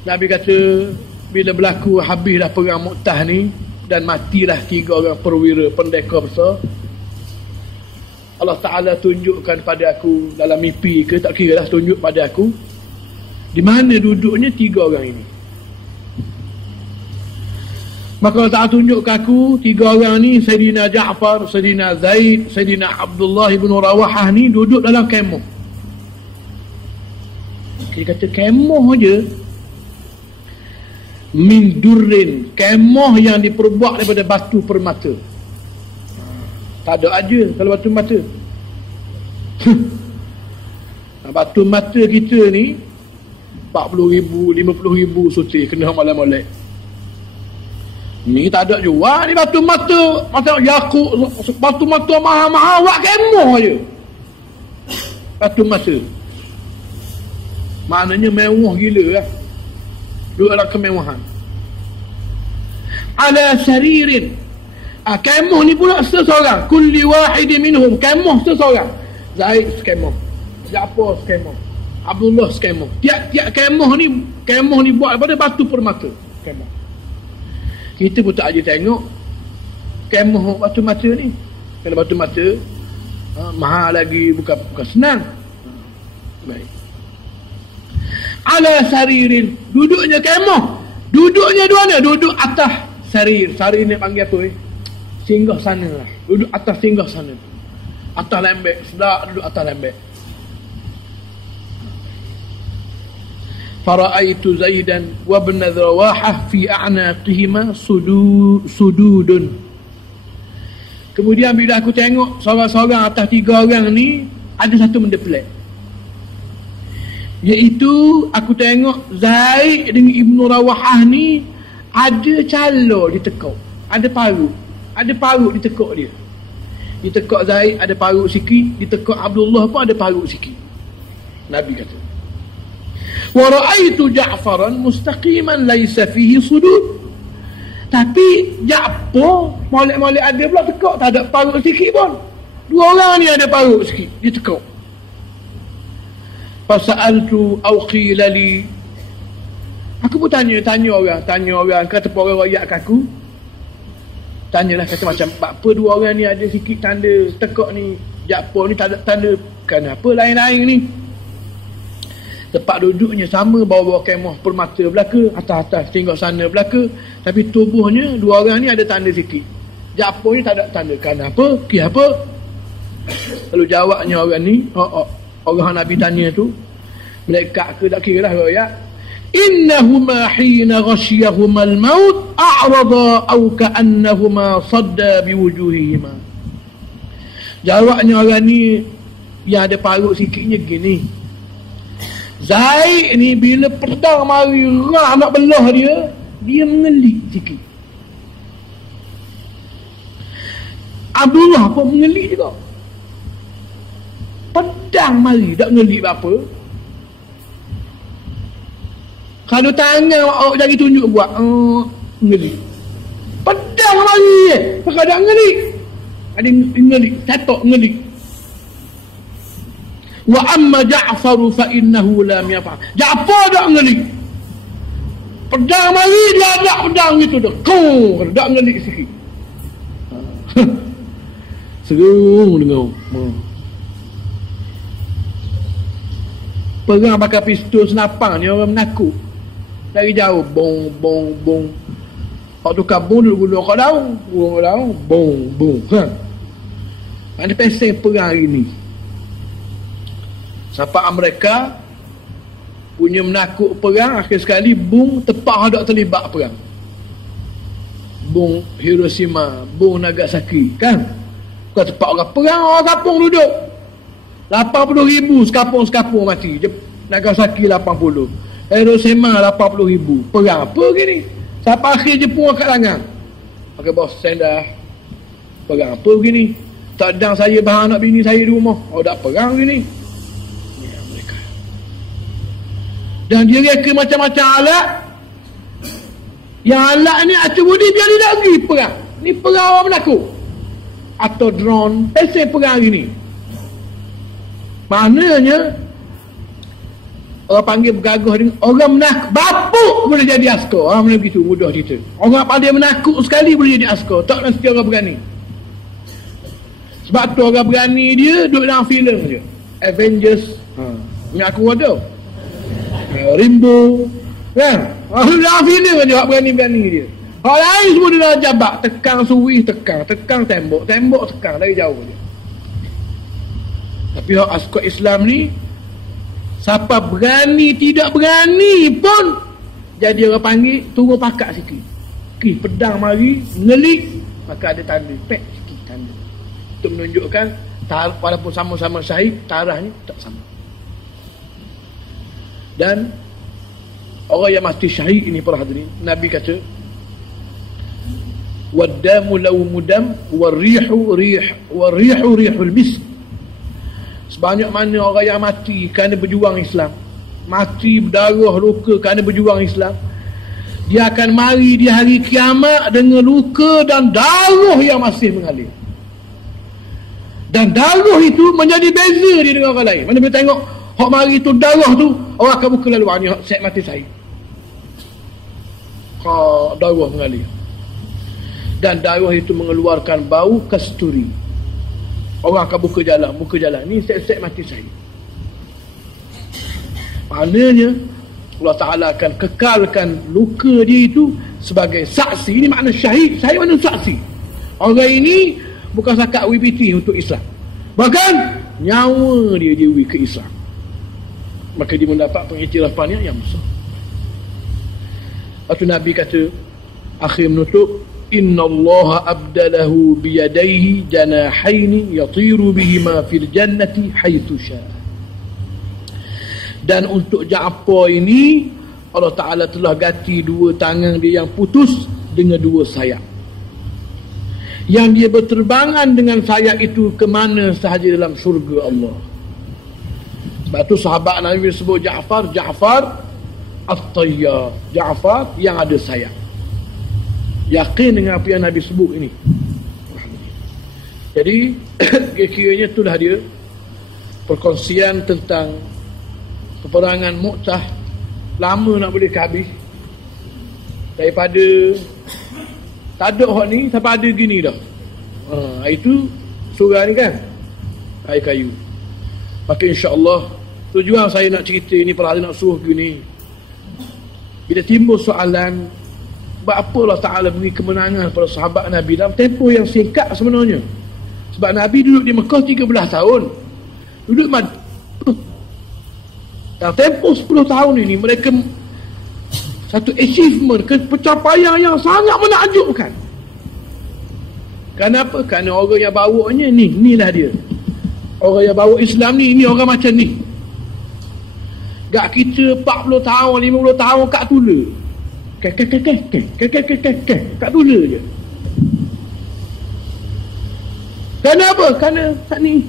Nabi kata, bila berlaku habislah perang Mu'tah ni dan matilah 3 orang perwira pendekar besar, Allah Ta'ala tunjukkan pada aku dalam mimpi ke, tak kira lah, tunjuk pada aku di mana duduknya 3 orang ini. Maka Allah Ta'ala tunjuk ke aku 3 orang ni, Sayyidina Ja'far, Sayyidina Zaid, Sayyidina Abdullah ibn Rawahah ni duduk dalam kemah. Dia kata kemah je, min durrin, kemah yang diperbuat daripada batu permata. Tak ada aja kalau batu mata. Batu mata kita ni 40,000, 50,000 suti kena malam-malam. Ni tak ada jual ni batu mata, macam yakut, batu mata mahal-mahal, awak kemah je. Batu mata. Maknanya mewah gila lah. Dua dalam kemewahan. Ala saririn. Kemah ni pula seseorang. Kulli wahidi minhum. Kemah seseorang. Zaid sekemah. Ja'far sekemah. Abdullah sekemah. Tiap-tiap kemah ni buat daripada batu permata. Kemah. Kita pun tak aja tengok kemah batu mata ni. Kalau batu mata mahal lagi, bukan senang. Baik. ala saririn, duduknya kemah. Duduknya dua mana? Duduk atas sarir. Sarir ni panggil apa? Singgah sana lah. Duduk atas singgah sana. Atas lembek. Sedap duduk atas lembek. Fara'aitu Zaidan wa ibn Rawahah fi a'naqihima sududun. Kemudian bila aku tengok seorang-seorang atas 3 orang ni, ada satu benda pelik. Iaitu aku tengok Zaid dengan Ibn Rawahah ni ada cala di tekuk. Ada parut. Ada parut di tekuk dia. Di tekuk Zaid ada parut sikit, di tekuk Abdullah pun ada parut sikit. Nabi kata, wa ra'aitu Ja'faran mustaqiman laisa fihi sudud. Tapi Ja'far molek-molek ada pula tekuk, tak ada parut sikit pun. 2 orang ni ada parut sikit di tekuk. Fasa'altu aw qila li, aku pun tanya orang, kata orang royak aku. Tanyalah, kata macam apa 2 orang ni ada sikit tanda tekuk ni, Ja'far ni tak ada tanda, kenapa lain-lain ni? Tempat duduknya sama, bawah-bawah kemah permata belaka, atas-atas tinggal sana belaka, tapi tubuhnya 2 orang ni ada tanda sikit. Ja'far ni tak ada tanda. Kenapa? Apa? Lalu jawabnya orang ni, orang Nabi tanya tu, malaikat ke tak kira lah royak, innahuma hina ghashiyahuma al-maut a'rada aw ka'annahuma sadda biwujuhihima. Jawabnya orang ni yang ada parut sikitnya gini, Zaid ni bila pedang mari rah nak belah dia mengelik sikit. Abdullah pun mengelik juga. Pedang mari tak mengelik apa. Kalau tangan awak jari tunjuk buat mengelik. Pedang mari pakai tak mengelik. Ada mengelik, tatok mengelik. Wa amma Ja'far fa innahu lam yaf'al. Ja'far tak ngelik. Pedang mari dia ada pedang itu dah. Kau tak ngelik sikit. Serung dengar. Perang pakai pistol senapang ni orang menakut. Dari jauh bong bong bong. Hak tukar bong dulu guna kat daun. Bong bong. Ada peseng perang hari ni. Sampai mereka punya menakut perang, akhir sekali bung tepat hendak terlibat perang. Bung Hiroshima, bung Nagasaki, kan? Bukan tepat orang perang, orang kampung duduk. 80,000 sekapung mati. Nagasaki 80. Hiroshima 80,000. Perang apa gini? Sampai akhir Jepun kat tangan. Pakai bos sendah. Perang apa gini? Tak ada saya bahan nak bini saya di rumah. Tak perang gini. Dan dia reka macam-macam alat. Yang alat ni atribudi biar dia tak pergi perang. Ni perang orang menakut. Atau drone. Pasal perang hari ni. Maknanya orang panggil bergagah dengan orang menakut. Bapuk boleh jadi askar. Orang mana begitu mudah cerita. Orang pandai menakut sekali boleh jadi askar. Tak nak setiap orang berani. Sebab tu orang berani dia duduk dalam filem je. Avengers. Ni aku ada. Rimbo, kan? Dalam filem dia berani-berani dia. Orang lain semua dia dah jabak, tekang suwi, tekang tembok tekang dari jauh dia. Tapi hak askar Islam ni, siapa berani tidak berani pun jadi orang panggil turun pakat sikit. Pedang mari ngelik, maka ada tanda, pek sikit tanda. Untuk menunjukkan walaupun sama-sama syahid, tarahnya tak sama. Dan orang yang mati syahid ini para hadirin, Nabi kata waddamu lawmudam warrihu rihul misk. Sebanyak mana orang yang mati kerana berjuang Islam, mati berdarah luka kerana berjuang Islam, dia akan mari di hari kiamat dengan luka dan darah yang masih mengalir. Dan darah itu menjadi beza dia dengan orang lain. Mana boleh tengok hak mari tu darah tu, orang akan buka lalu ni set mati saya. Darah mengalir. Dan darah itu mengeluarkan bau kasturi. Orang akan buka jalan. Ni set mati saya. Maknanya Allah Ta'ala akan kekalkan luka dia itu sebagai saksi. Ini makna syahid. Syahid makna saksi. Orang ini bukan sakat WPT untuk Islam, bahkan nyawa dia diwi ke Islam. Maka dia mendapat pengiktirafan yang besar. Lepas tu Nabi kata, akhir menutup, inna Allah abdalahu biyadaihi janahaini yatiru bihima fil jannati haythu syaa. Dan untuk Ja'far ini Allah Ta'ala telah ganti dua tangan dia yang putus dengan dua sayap, yang dia berterbangan dengan sayap itu ke mana sahaja dalam syurga Allah. Sebab tu sahabat Nabi sebut Ja'far At-Tayyar, Ja'far yang ada sayap. Yakin dengan apa yang Nabi sebut ini. Jadi kira-kiranya itulah dia perkongsian tentang peperangan Mu'tah. Lama nak boleh habis. Daripada tak ada hak ni sampai ada gini dah. Itu surah ni kan, air kayu. Maka insya-Allah tujuan saya nak cerita ni, pada nak suruh gini, bila timbul soalan sebab apa Allah Ta'ala beri kemenangan pada sahabat Nabi dalam tempoh yang singkat sebenarnya. Sebab Nabi duduk di Mekah 13 tahun, duduk dalam tempoh 10 tahun ini mereka satu achievement, pencapaian yang sangat menakjubkan. Kenapa? Kerana orang yang bawanya inilah dia. Orang yang bawa Islam ni orang macam ni. Gak kita 40 tahun, 50 tahun kat tula. Kat tula je. Kenapa? Kerana tak ni.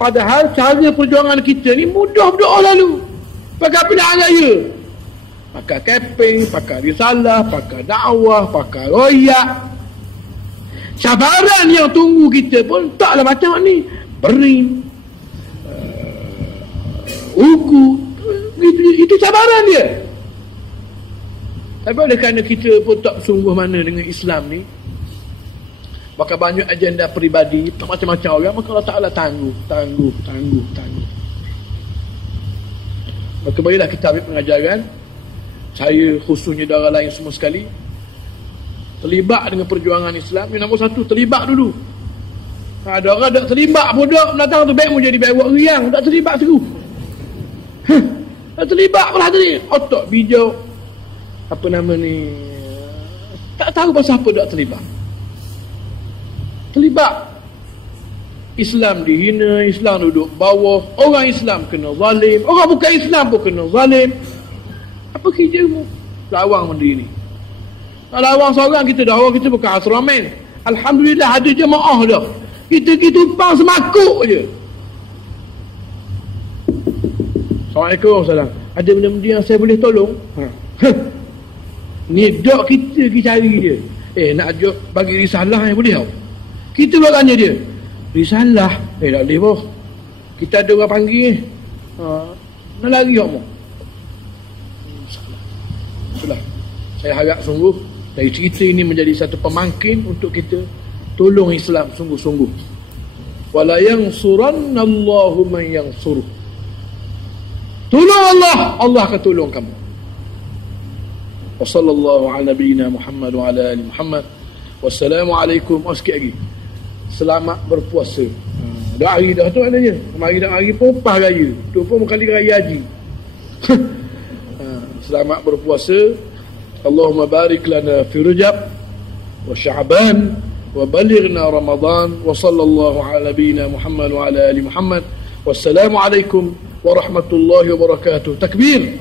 Padahal cara perjuangan kita ni mudah berdoa lalu. Pakai pilihan raya, pakai camping, pakai risalah, pakai dakwah, pakai royak. Cabaran yang tunggu kita pun taklah macam ni. Berin, ugu, itu cabaran dia. Tapi oleh kerana kita pun tak sungguh mana dengan Islam ni, maka banyak agenda peribadi macam-macam orang, maka Allah Ta'ala tangguh. Maka baiklah kita ambil pengajaran. Saya khususnya dan orang lain semua sekali terlibat dengan perjuangan Islam. Yang nombor satu, terlibat dulu. Ada orang tak terlibat bodoh datang tu baik mau jadi baik buat riang, tak terlibat seru. Tak terlibat pula tadi. Otak bijak apa nama ni, tak tahu pasal apa tak terlibat. Terlibat. Islam dihina, Islam duduk bawah, orang Islam kena zalim, orang bukan Islam pun kena zalim. Apa kerjamu? Lawang benda ni. Kalau lawang seorang kita dah, orang kita bukan asramen. Alhamdulillah ada jemaah dah. Kita tumpang semakuk je. Assalamualaikum. Salam. Ada benda-benda yang saya boleh tolong? Ni dok kita pergi cari dia. Nak ajak bagi risalah yang boleh tau. Kita pula tanya dia, risalah? Tak boleh boh. Kita ada orang panggil nak lari tak mau? Itulah. Saya harap sungguh dari cerita ini menjadi satu pemangkin untuk kita tolong Islam sungguh-sungguh. Wala yansurannallahu man yansuruh. Tolong Allah, Allah akan tolong kamu. Wa sallallahu ala nabiyyina Muhammad wa ala ali Muhammad. Wassalamualaikum. Sikit lagi. Selamat berpuasa. Dah hari dah tu maknanya. Kemari dah hari pun pas raya. Tu pun kali raya haji. Selamat berpuasa. Allahumma barik lana fi Rajab wa Sya'ban wa balighna Ramadan wa sallallahu ala nabiyyina Muhammad wa ala ali Muhammad. Wassalamualaikum warahmatullahi wabarakatuh. Takbir.